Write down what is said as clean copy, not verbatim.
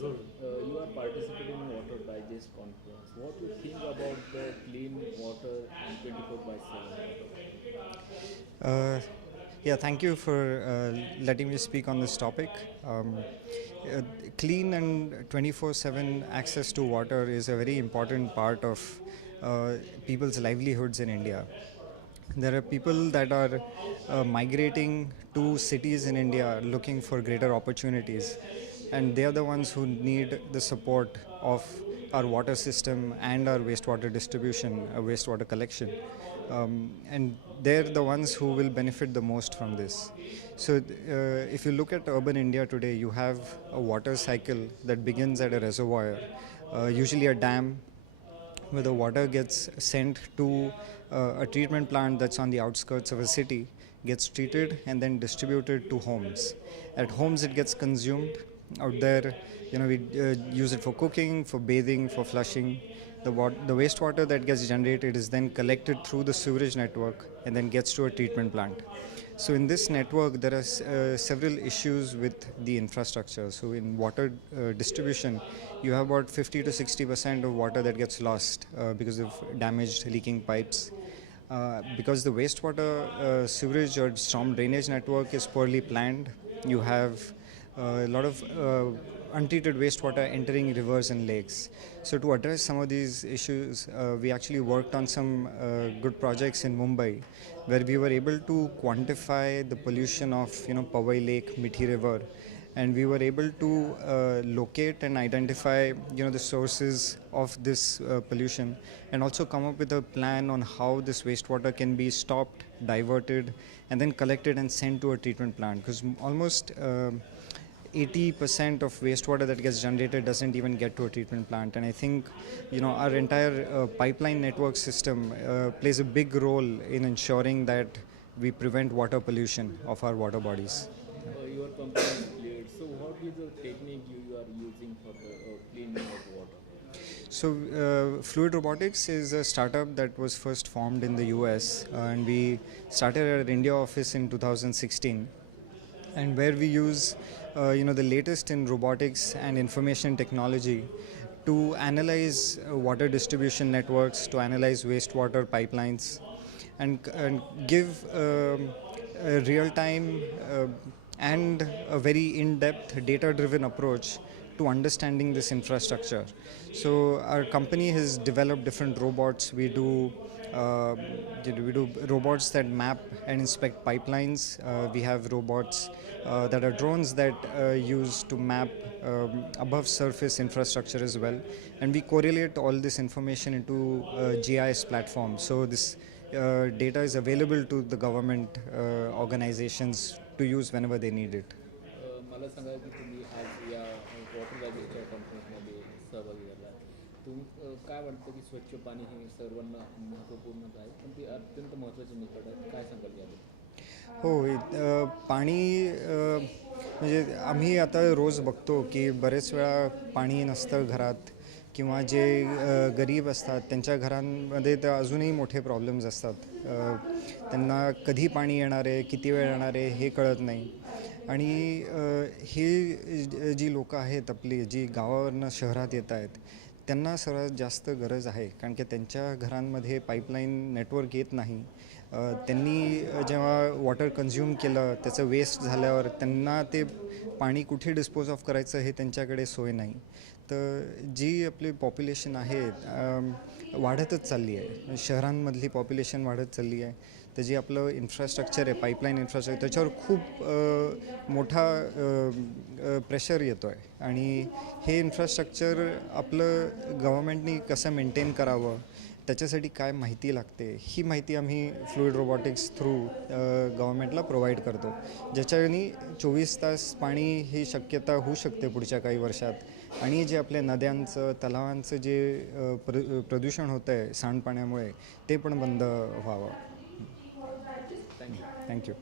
sir, you are participating in Water Digest conference. What do you think about the clean water and 24 by 7 water? Uh, yeah, thank you for letting me speak on this topic. Um, uh, Clean and 24/7 access to water is a very important part of people's livelihoods in India. There are people that are migrating to cities in India looking for greater opportunities, and they are the ones who need the support of our water system and our wastewater distribution, wastewater collection. And they're the ones who will benefit the most from this. So, if you look at urban India today, you have a water cycle that begins at a reservoir, usually a dam, where the water gets sent to a treatment plant that's on the outskirts of a city, gets treated and then distributed to homes. At homes it gets consumed. Out there, we use it for cooking, for bathing, for flushing. The wastewater that gets generated is then collected through the sewerage network and then gets to a treatment plant. So in this network, there are several issues with the infrastructure. So in water distribution, you have about 50 to 60% of water that gets lost because of damaged leaking pipes. Because the wastewater sewerage or storm drainage network is poorly planned, you have a lot of untreated wastewater entering rivers and lakes. So to address some of these issues, we actually worked on some good projects in Mumbai, where we were able to quantify the pollution of Powai Lake, Mithi River, and we were able to locate and identify the sources of this pollution, and also come up with a plan on how this wastewater can be stopped, diverted, and then collected and sent to a treatment plant, because almost 80% of wastewater that gets generated doesn't even get to a treatment plant. And I think our entire pipeline network system plays a big role in ensuring that we prevent water pollution of our water bodies. Your company is cleared. So what is the technique you are using for the cleaning of water? So, Fluid Robotics is a startup that was first formed in the US, and we started our India office in 2016, and where we use the latest in robotics and information technology to analyze water distribution networks, to analyze wastewater pipelines, and give a real-time and a very in-depth data-driven approach to understanding this infrastructure. So our company has developed different robots. Uh, we do robots that map and inspect pipelines. We have robots that are drones that use to map above surface infrastructure as well. And we correlate all this information into GIS platform. So this data is available to the government organizations to use whenever they need it. मला सांगा की तुम्ही आज या water डायजेस्टच्या कॉन्फरन्समध्ये सहभागी झाला. तुम्ही काय वाटतं की स्वच्छ पाणी हे सर्वांना महत्त्वपूर्णच आहे, पण ते अत्यंत महत्त्वाचे मुद्दे आहेत. काय सांगाल याबद्दल? हो, पाणी म्हणजे आम्ही आता रोज बघतो की बरेच वेळा पाणी नसतं घरात, किंवा जे गरीब असतात त्यांच्या घरांमध्ये तर अजूनही मोठे प्रॉब्लेम्स असतात. त्यांना कधी पाणी येणार आहे, किती वेळ येणार आहे हे कळत नाही. आणि ही जी लोकं आहेत आपली, जी गावावरनं शहरात येत आहेत, त्यांना सर्वात जास्त गरज आहे, कारण की त्यांच्या घरांमध्ये पाईपलाईन नेटवर्क येत नाही. त्यांनी जेव्हा वॉटर कन्झ्युम केलं, त्याचं वेस्ट झाल्यावर त्यांना ते पाणी कुठे डिस्पोज ऑफ करायचं हे त्यांच्याकडे सोय नाही. तर जी आपली पॉप्युलेशन आहे वाढतच चालली आहे, शहरांमधली पॉप्युलेशन वाढत चालली आहे. तर जे आपलं इन्फ्रास्ट्रक्चर आहे, पाईपलाईन इन्फ्रास्ट्रक्चर, त्याच्यावर खूप मोठा प्रेशर येतो आहे. आणि हे इन्फ्रास्ट्रक्चर आपलं गव्हर्मेंटनी कसं मेंटेन करावं, त्याच्यासाठी काय माहिती लागते, ही माहिती आम्ही फ्लुइड रोबॉटिक्स थ्रू गव्हर्मेंटला प्रोव्हाइड करतो, ज्याच्याने 24 तास पाणी ही शक्यता होऊ शकते पुढच्या काही वर्षात. आणि जे आपल्या नद्यांचं, तलावांचं जे प्रदूषण होतं आहे सांडपाण्यामुळे, ते पण बंद व्हावं. थँक्यू. थँक्यू.